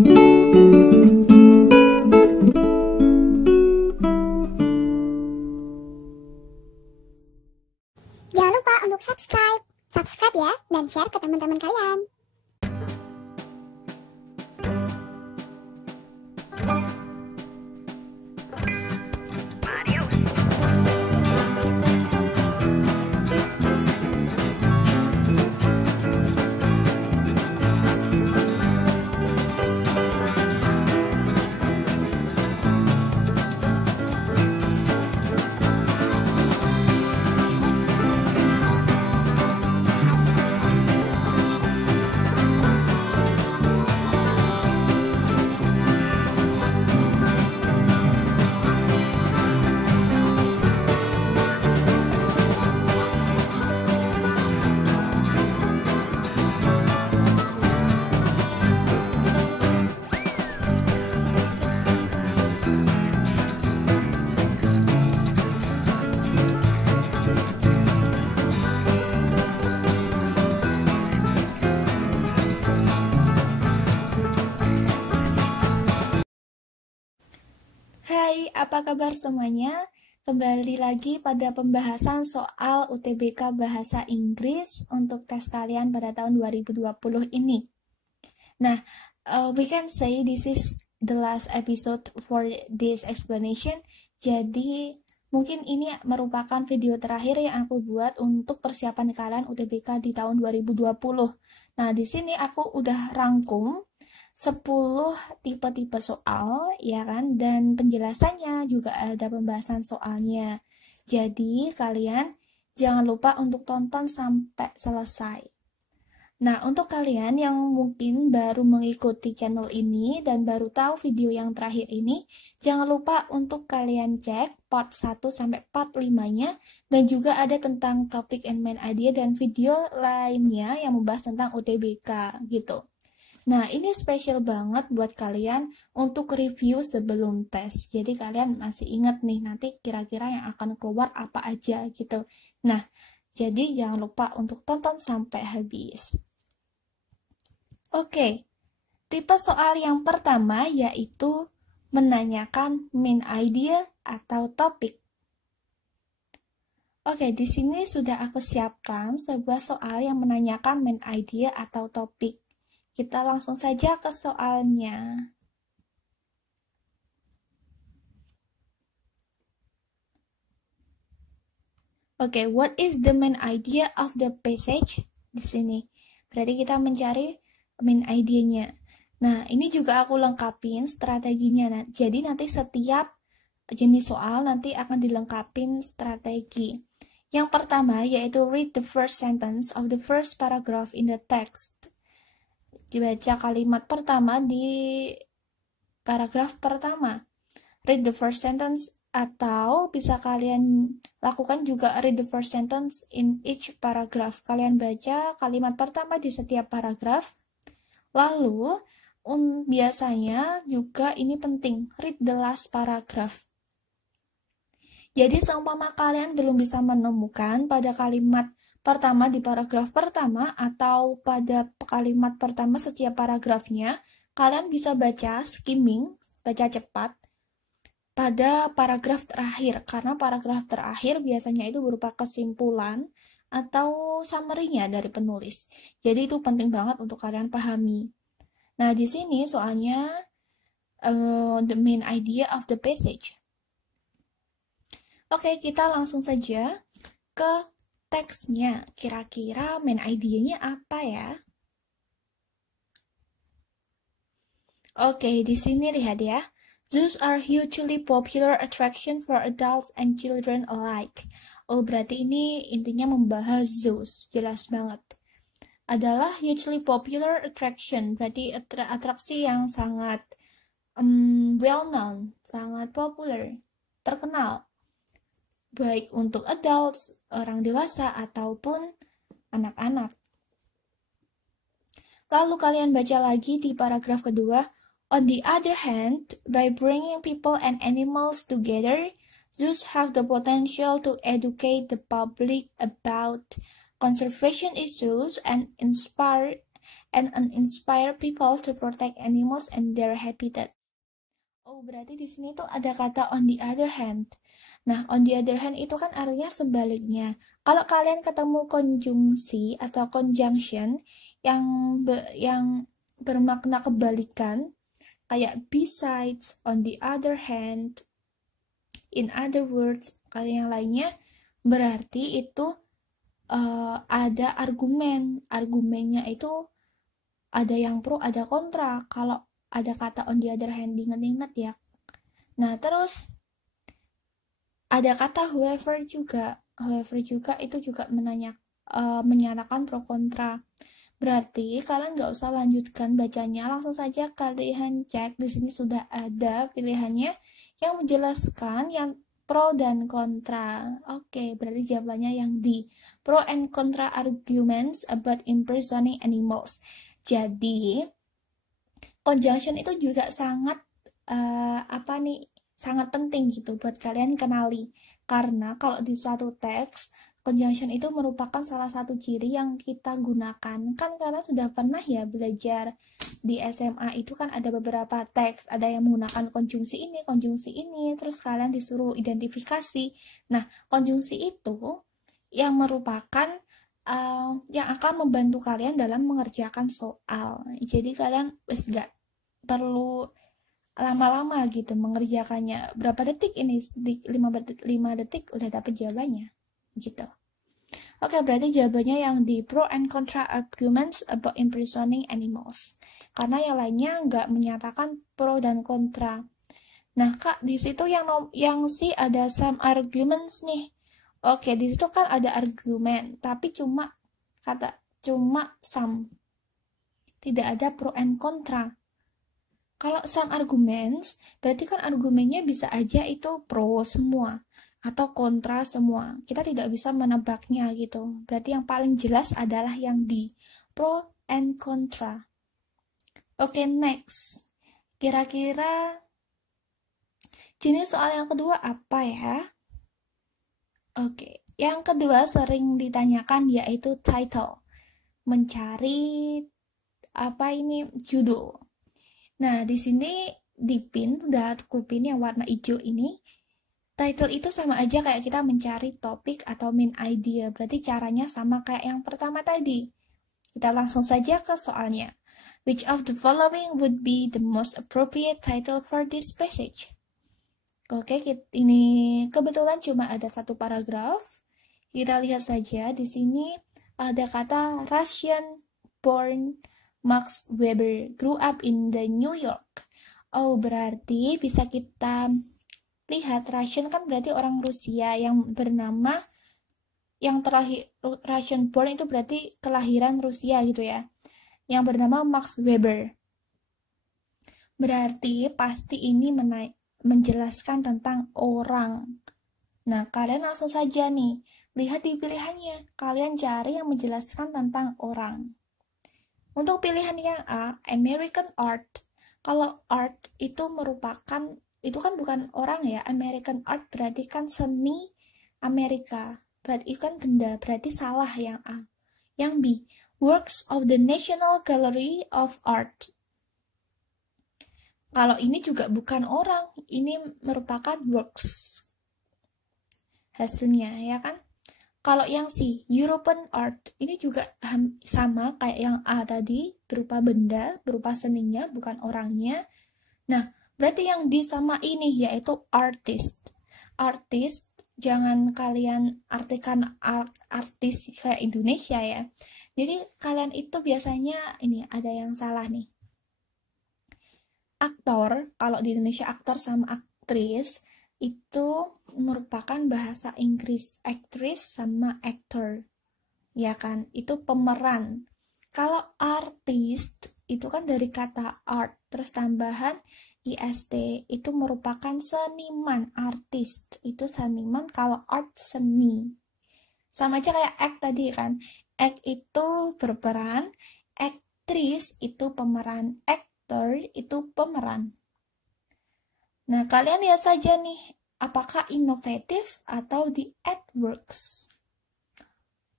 Jangan lupa untuk subscribe ya, dan share ke teman-teman kalian. Hai, apa kabar semuanya? Kembali lagi pada pembahasan soal UTBK Bahasa Inggris untuk tes kalian pada tahun 2020 ini. Nah, we can say this is the last episode for this explanation. Jadi, mungkin ini merupakan video terakhir yang aku buat untuk persiapan kalian UTBK di tahun 2020. Nah, di sini aku udah rangkum 10 tipe-tipe soal, ya kan? Dan penjelasannya juga ada pembahasan soalnya. Jadi, kalian jangan lupa untuk tonton sampai selesai. Nah, untuk kalian yang mungkin baru mengikuti channel ini dan baru tahu video yang terakhir ini, jangan lupa untuk kalian cek part 1 sampai part 5-nya, dan juga ada tentang topik and main idea dan video lainnya yang membahas tentang UTBK gitu. Nah, ini spesial banget buat kalian untuk review sebelum tes. Jadi kalian masih ingat nih nanti kira-kira yang akan keluar apa aja gitu. Nah, jadi jangan lupa untuk tonton sampai habis. Oke, tipe soal yang pertama yaitu menanyakan main idea atau topik. Oke, di sini sudah aku siapkan sebuah soal yang menanyakan main idea atau topik. Kita langsung saja ke soalnya. Oke, what is the main idea of the passage? Di sini. Berarti kita mencari main idea-nya. Nah, ini juga aku lengkapin strateginya. Nah, jadi nanti setiap jenis soal nanti akan dilengkapin strategi. Yang pertama yaitu read the first sentence of the first paragraph in the text. Dibaca kalimat pertama di paragraf pertama. Read the first sentence, atau bisa kalian lakukan juga read the first sentence in each paragraph. Kalian baca kalimat pertama di setiap paragraf. Lalu, biasanya juga ini penting, read the last paragraph. Jadi seumpama kalian belum bisa menemukan pada kalimat pertama di paragraf pertama atau pada kalimat pertama setiap paragrafnya, kalian bisa baca skimming, baca cepat pada paragraf terakhir, karena paragraf terakhir biasanya itu berupa kesimpulan atau summary-nya dari penulis. Jadi itu penting banget untuk kalian pahami. Nah, di sini soalnya the main idea of the passage. Oke, kita langsung saja ke teksnya. Kira-kira main idea-nya apa ya? Oke, di sini lihat ya. Zoos are hugely popular attraction for adults and children alike. Oh, berarti ini intinya membahas zoos. Jelas banget. Adalah hugely popular attraction. Berarti atraksi yang sangat well known, sangat populer, terkenal. Baik untuk adults, orang dewasa, ataupun anak-anak. Lalu kalian baca lagi di paragraf kedua. On the other hand, by bringing people and animals together, zoos have the potential to educate the public about conservation issues and inspire and inspire people to protect animals and their habitat. Oh, berarti di sini tuh ada kata on the other hand. Nah, on the other hand itu kan artinya sebaliknya. Kalau kalian ketemu konjungsi atau conjunction yang bermakna kebalikan, kayak besides, on the other hand, in other words, kalian yang lainnya, berarti itu ada argumen. Argumennya itu ada yang pro, ada kontra. Kalau ada kata on the other hand, diinget-inget ya. Nah, terus ada kata however juga. However juga itu juga menyatakan pro kontra. Berarti kalian nggak usah lanjutkan bacanya, langsung saja kalian cek di sini sudah ada pilihannya yang menjelaskan yang pro dan kontra. Oke, berarti jawabannya yang D. Pro and contra arguments about imprisoning animals. Jadi conjunction itu juga sangat sangat penting gitu buat kalian kenali, karena kalau di suatu teks conjunction itu merupakan salah satu ciri yang kita gunakan. Kan karena sudah pernah ya belajar di SMA itu kan ada beberapa teks, ada yang menggunakan konjungsi ini, terus kalian disuruh identifikasi. Nah, konjungsi itu yang merupakan yang akan membantu kalian dalam mengerjakan soal. Jadi kalian gak perlu lama-lama gitu mengerjakannya. Berapa detik ini? 5 detik udah dapet jawabannya gitu. Oke, berarti jawabannya yang di pro and contra arguments about imprisoning animals. Karena yang lainnya nggak menyatakan pro dan kontra. Nah, Kak, di situ yang sih ada some arguments nih. Oke, di situ kan ada argumen, tapi cuma some. Tidak ada pro and kontra. Kalau some arguments, berarti kan argumennya bisa aja itu pro semua atau kontra semua. Kita tidak bisa menebaknya gitu. Berarti yang paling jelas adalah yang di pro and contra. Oke, next. Kira-kira jenis soal yang kedua apa ya? Oke, yang kedua sering ditanyakan yaitu title. Mencari judul. Nah, di sini di pin, udah aku pin yang warna hijau ini. Title itu sama aja kayak kita mencari topik atau main idea. Berarti caranya sama kayak yang pertama tadi. Kita langsung saja ke soalnya. Which of the following would be the most appropriate title for this passage? Oke, ini kebetulan cuma ada satu paragraf. Kita lihat saja di sini ada kata Russian-born Max Weber grew up in the New York. Oh, berarti bisa kita lihat Russian kan berarti orang Rusia yang bernama yang terlahir Russian born itu berarti kelahiran Rusia gitu ya. Yang bernama Max Weber. Berarti pasti ini menjelaskan tentang orang. Nah, kalian langsung saja nih, lihat di pilihannya. Kalian cari yang menjelaskan tentang orang. Untuk pilihan yang A, American art. Kalau art itu merupakan, itu kan bukan orang ya. American art berarti kan seni Amerika. Berarti kan benda, berarti salah yang A. Yang B, works of the National Gallery of Art. Kalau ini juga bukan orang, ini merupakan works. Hasilnya ya kan? Kalau yang C, European art, ini juga sama kayak yang A tadi, berupa benda, berupa seninya, bukan orangnya. Nah, berarti yang D sama ini yaitu artist. Artist, jangan kalian artikan artis kayak Indonesia ya. Jadi kalian itu biasanya ini ada yang salah nih. Aktor, kalau di Indonesia aktor sama aktris, itu merupakan bahasa Inggris, aktris sama actor, ya kan? Itu pemeran. Kalau artist itu kan dari kata art, terus tambahan ist, itu merupakan seniman. Artist itu seniman, kalau art seni. Sama aja kayak act tadi kan. Act itu berperan, aktris itu pemeran, actor itu pemeran. Nah, kalian lihat saja nih, apakah inovatif atau the artworks.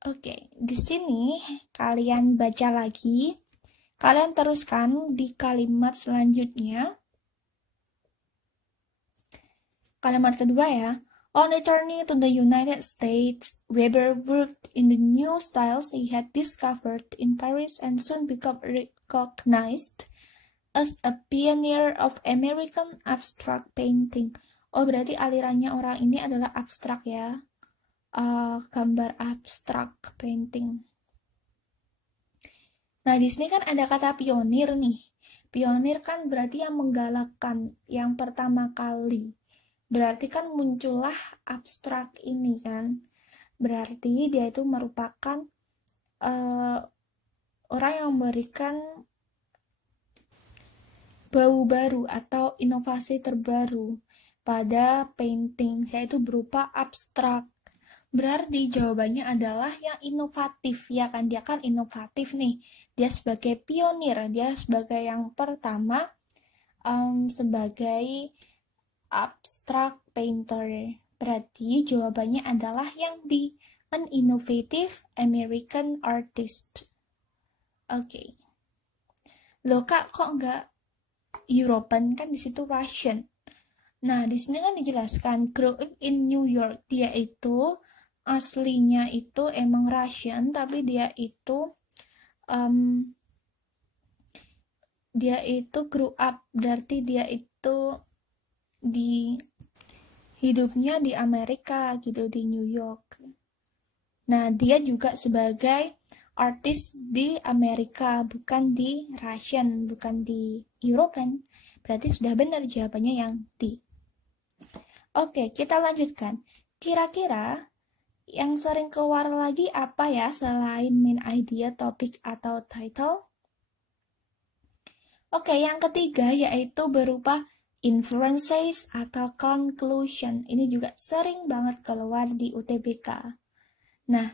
Oke, di sini kalian baca lagi. Kalian teruskan di kalimat selanjutnya. Kalimat kedua ya. On returning to the United States, Weber worked in the new styles he had discovered in Paris and soon became recognized as a pioneer of American abstract painting. Oh, berarti alirannya orang ini adalah abstrak ya. Gambar abstrak painting. Nah, di sini kan ada kata pionir nih. Pionir kan berarti yang menggalakkan, yang pertama kali. Berarti kan muncullah abstrak ini kan. Berarti dia itu merupakan orang yang memberikan bau baru atau inovasi terbaru pada painting, yaitu berupa abstrak. Berarti jawabannya adalah yang inovatif, ya kan? Dia kan inovatif nih. Dia sebagai pionir, dia sebagai yang pertama sebagai abstract painter. Berarti jawabannya adalah yang D, an innovative American artist. Oke. Loh Kak, kok nggak European, kan di situ Russian. Nah, di sini kan dijelaskan grew up in New York. Dia itu aslinya itu emang Russian, tapi dia itu grew up, berarti dia itu di hidupnya di Amerika gitu, di New York. Nah, dia juga sebagai artis di Amerika, bukan di Russian, bukan di European. Berarti sudah benar jawabannya yang D. Oke, kita lanjutkan. Kira-kira yang sering keluar lagi apa ya selain main idea, topik, atau title? Oke, yang ketiga yaitu berupa inferences atau conclusion. Ini juga sering banget keluar di UTBK. Nah,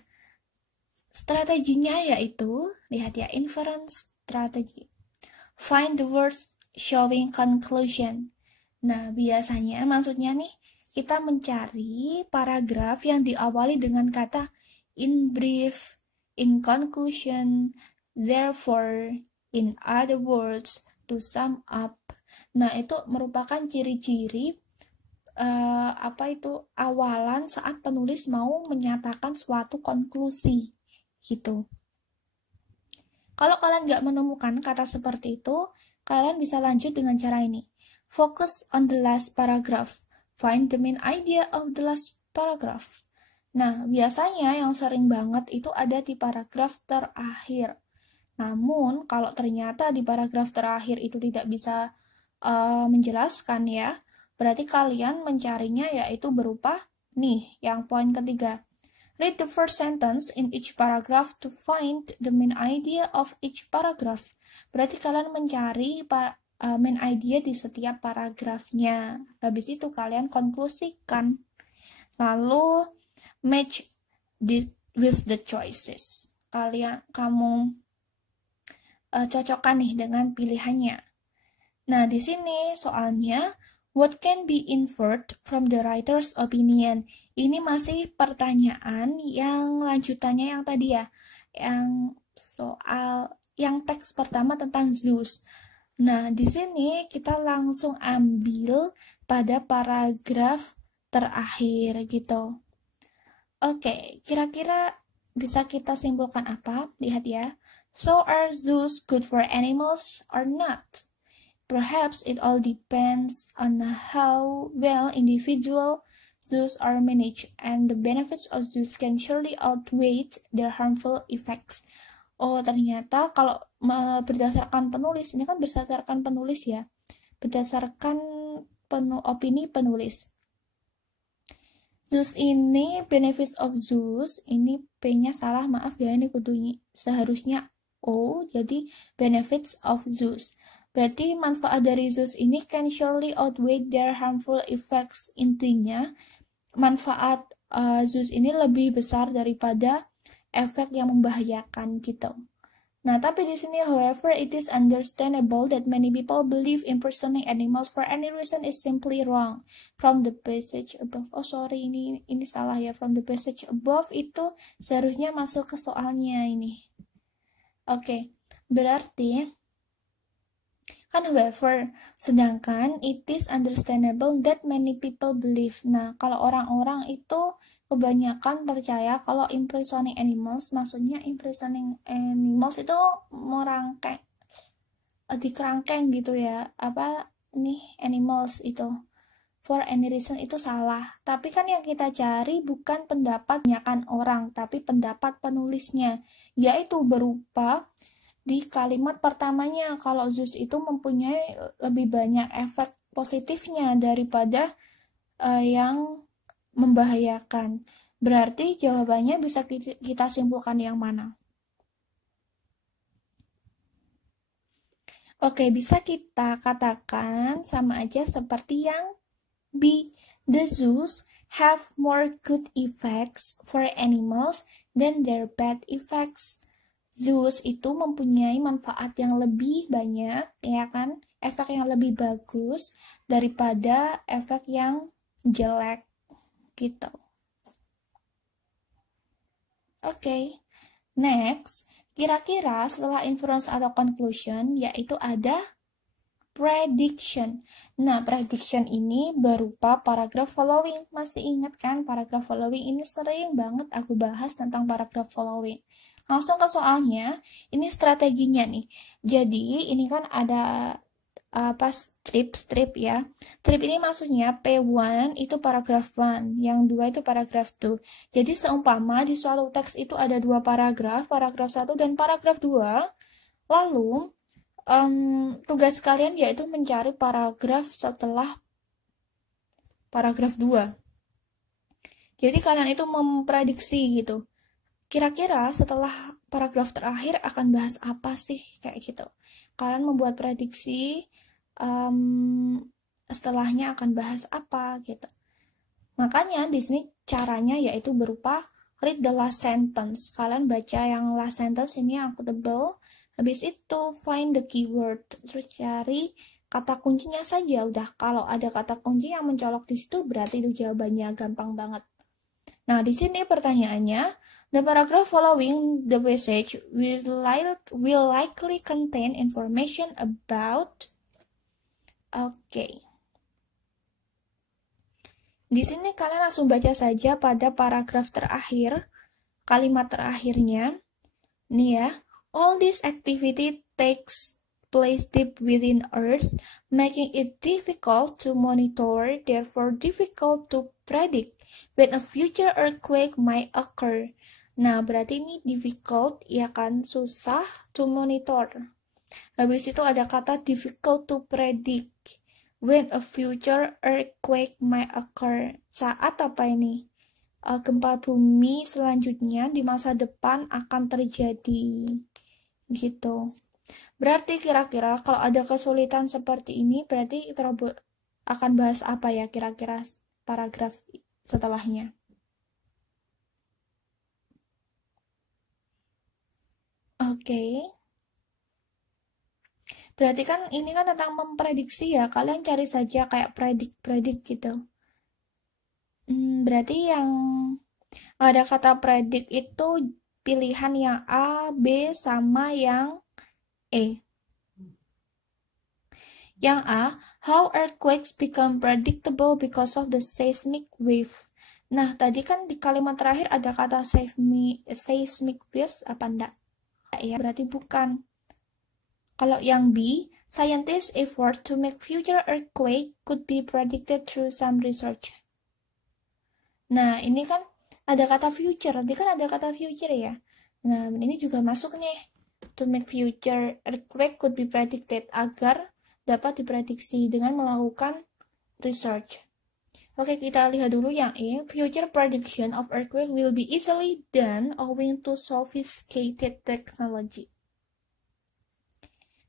strateginya yaitu, lihat ya, inference strategy. Find the words showing conclusion. Nah, biasanya maksudnya nih, kita mencari paragraf yang diawali dengan kata in brief, in conclusion, therefore, in other words, to sum up. Nah, itu merupakan ciri-ciri awalan saat penulis mau menyatakan suatu konklusi gitu. Kalau kalian nggak menemukan kata seperti itu, kalian bisa lanjut dengan cara ini. Focus on the last paragraph. Find the main idea of the last paragraph. Nah, biasanya yang sering banget itu ada di paragraf terakhir. Namun, kalau ternyata di paragraf terakhir itu tidak bisa menjelaskan ya, berarti kalian mencarinya yaitu berupa nih, yang poin ketiga. Read the first sentence in each paragraph to find the main idea of each paragraph. Berarti kalian mencari main idea di setiap paragrafnya. Habis itu kalian konklusikan. Lalu match with the choices. Kamu cocokkan nih dengan pilihannya. Nah, di sini soalnya what can be inferred from the writer's opinion? Ini masih pertanyaan yang lanjutannya yang tadi ya, yang teks pertama tentang Zeus. Nah, di sini kita langsung ambil pada paragraf terakhir gitu. Oke, kira-kira bisa kita simpulkan apa? Lihat ya. So are zoos good for animals or not? Perhaps it all depends on how well individual zoos are managed, and the benefits of zoos can surely outweigh their harmful effects. Oh, ternyata kalau berdasarkan penulis, ini kan berdasarkan penulis ya, berdasarkan opini penulis. Zoos ini, benefits of zoos, ini P-nya salah, maaf ya, ini kudu seharusnya O, jadi benefits of zoos. Berarti manfaat dari zoos ini can surely outweigh their harmful effects. Intinya, manfaat zoos ini lebih besar daripada efek yang membahayakan gitu. Nah, tapi di sini, however, it is understandable that many people believe impersonating animals for any reason is simply wrong. From the passage above, oh sorry, ini salah ya. From the passage above itu seharusnya masuk ke soalnya ini. Oke, berarti Kan however, sedangkan it is understandable that many people believe. Nah, kalau orang-orang itu kebanyakan percaya kalau imprisoning animals, maksudnya imprisoning animals itu merangkai, dikerangkeng gitu ya, apa nih animals itu. For any reason itu salah. Tapi kan yang kita cari bukan pendapat kebanyakan orang, tapi pendapat penulisnya, yaitu berupa di kalimat pertamanya kalau Zeus itu mempunyai lebih banyak efek positifnya daripada yang membahayakan. Berarti jawabannya bisa kita simpulkan yang mana? Oke, bisa kita katakan sama aja seperti yang B. The zoos have more good effects for animals than their bad effects. Zoos itu mempunyai manfaat yang lebih banyak, ya kan? Efek yang lebih bagus daripada efek yang jelek, gitu. Oke, next. Kira-kira setelah inference atau conclusion, yaitu ada prediction. Nah, prediction ini berupa paragraph following. Masih ingat kan paragraph following ini sering banget aku bahas tentang paragraph following. Langsung ke soalnya, ini strateginya nih. Jadi, ini kan ada strip ya. Strip ini maksudnya P1 itu paragraph 1, yang 2 itu paragraph 2. Jadi seumpama di suatu teks itu ada 2 paragraph 1 dan paragraph 2, lalu tugas kalian yaitu mencari paragraf setelah paragraf 2. Jadi kalian itu memprediksi gitu. Kira-kira setelah paragraf terakhir akan bahas apa sih, kayak gitu. Kalian membuat prediksi setelahnya akan bahas apa gitu. Makanya di sini caranya yaitu berupa read the last sentence. Kalian baca yang last sentence ini yang tebel. Habis itu find the keyword, terus cari kata kuncinya saja. Udah, kalau ada kata kunci yang mencolok di situ berarti itu jawabannya, gampang banget. Nah, di sini pertanyaannya, the paragraph following the passage will likely contain information about. Oke. Di sini kalian langsung baca saja pada paragraf terakhir, kalimat terakhirnya. Nih ya. All this activity takes place deep within Earth, making it difficult to monitor, therefore difficult to predict when a future earthquake might occur. Nah, berarti ini difficult, ya kan, susah to monitor. Habis itu ada kata difficult to predict when a future earthquake might occur. Saat apa ini? Gempa bumi selanjutnya di masa depan akan terjadi. Gitu. Berarti kira-kira kalau ada kesulitan seperti ini, berarti akan bahas apa ya kira-kira paragraf setelahnya? Oke. Berarti kan ini kan tentang memprediksi ya, kalian cari saja kayak predik gitu. Berarti yang ada kata predik itu pilihan yang A, B, sama yang E. Yang A, how earthquakes become predictable because of the seismic wave. Nah, tadi kan di kalimat terakhir ada kata seismic waves, apa enggak? Ya, berarti bukan. Kalau yang B, scientists' effort to make future earthquake could be predicted through some research. Nah, ini kan ada kata future, dia kan ada kata future ya. Nah, ini juga masuk nih. To make future earthquake could be predicted, agar dapat diprediksi dengan melakukan research. Oke, kita lihat dulu yang E. Future prediction of earthquake will be easily done owing to sophisticated technology.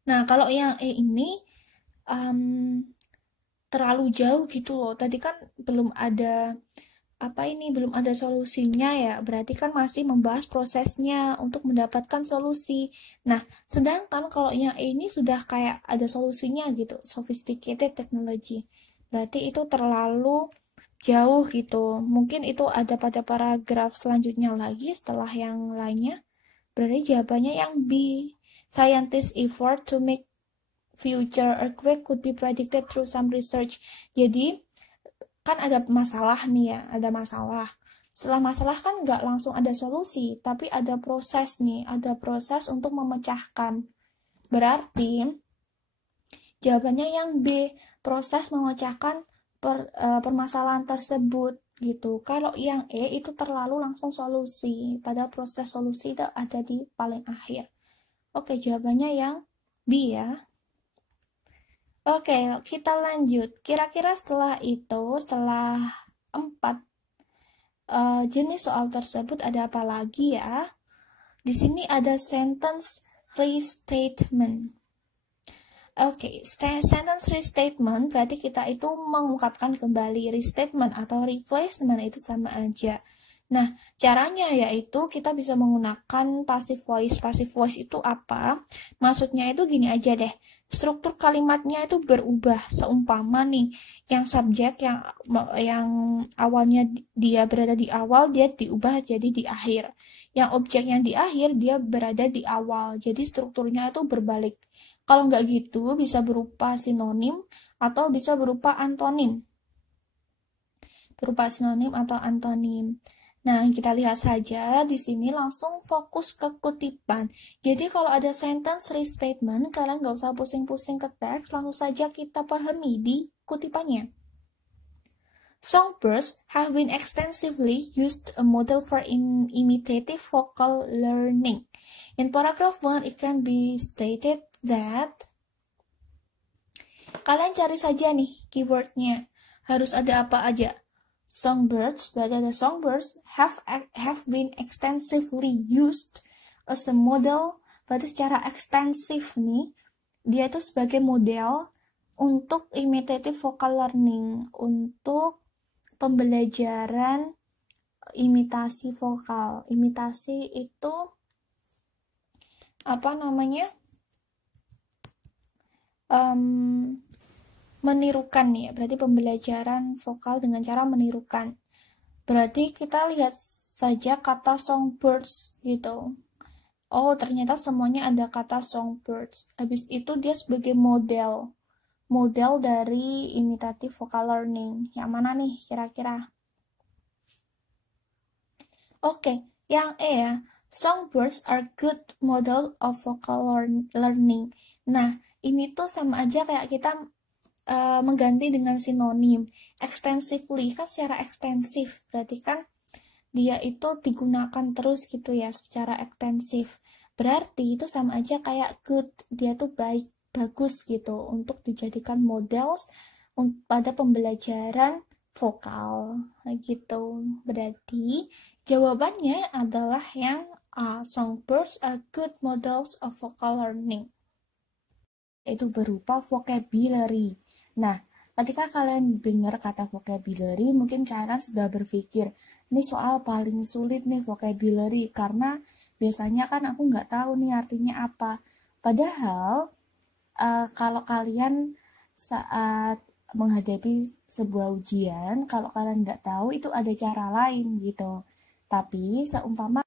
Nah, kalau yang E ini terlalu jauh gitu loh. Tadi kan belum ada belum ada solusinya ya. Berarti kan masih membahas prosesnya untuk mendapatkan solusi. Nah, sedangkan kalau yang E ini sudah kayak ada solusinya gitu, sophisticated technology. Berarti itu terlalu jauh gitu. Mungkin itu ada pada paragraf selanjutnya lagi setelah yang lainnya. Berarti jawabannya yang B. Scientists effort to make future earthquake could be predicted through some research. Jadi kan ada masalah nih ya, ada masalah. Setelah masalah kan nggak langsung ada solusi, tapi ada proses nih, ada proses untuk memecahkan. Berarti jawabannya yang B, proses memecahkan permasalahan tersebut gitu. Kalau yang E itu terlalu langsung solusi, pada proses solusi itu ada di paling akhir. Oke, jawabannya yang B ya. Oke, kita lanjut. Kira-kira setelah itu, setelah 4 jenis soal tersebut ada apa lagi ya? Di sini ada sentence restatement. Oke, sentence restatement berarti kita itu mengungkapkan kembali. Restatement atau replacement itu sama aja. Nah, caranya yaitu kita bisa menggunakan passive voice. Passive voice itu apa? Maksudnya itu gini aja deh. Struktur kalimatnya itu berubah. Seumpama nih, yang subjek yang awalnya dia berada di awal, dia diubah jadi di akhir. Yang objek yang di akhir, dia berada di awal. Jadi strukturnya itu berbalik. Kalau nggak gitu, bisa berupa sinonim atau bisa berupa antonim. Berupa sinonim atau antonim. Nah, kita lihat saja di sini langsung fokus ke kutipan. Jadi kalau ada sentence restatement, kalian nggak usah pusing-pusing ke teks, langsung saja kita pahami di kutipannya. Songbirds have been extensively used a model for imitative vocal learning. In paragraph 1, it can be stated that kalian cari saja nih keywordnya. Harus ada apa aja? Songbirds, berarti ada songbirds have been extensively used as a model. Berarti secara ekstensif nih, dia itu sebagai model untuk imitative vocal learning, untuk pembelajaran imitasi vokal. Imitasi itu apa namanya? Menirukan nih, berarti pembelajaran vokal dengan cara menirukan. Berarti kita lihat saja kata songbirds gitu. Oh, ternyata semuanya ada kata songbirds. Habis itu dia sebagai model dari imitative vocal learning. Yang mana nih kira-kira? Oke, yang E ya. Songbirds are good model of vocal learning. Nah, ini tuh sama aja kayak kita mengganti dengan sinonim. Extensively kan secara ekstensif, berarti kan dia itu digunakan terus gitu ya secara ekstensif. Berarti itu sama aja kayak good, dia tuh baik, bagus gitu untuk dijadikan models pada pembelajaran vokal gitu. Berarti jawabannya adalah yang A. Songbirds are good models of vocal learning. Itu berupa vocabulary. Nah, ketika kalian dengar kata vocabulary, mungkin kalian sudah berpikir, ini soal paling sulit nih vocabulary, karena biasanya kan aku nggak tahu nih artinya apa. Padahal, kalau kalian saat menghadapi sebuah ujian, kalau kalian nggak tahu, itu ada cara lain gitu. Tapi, seumpama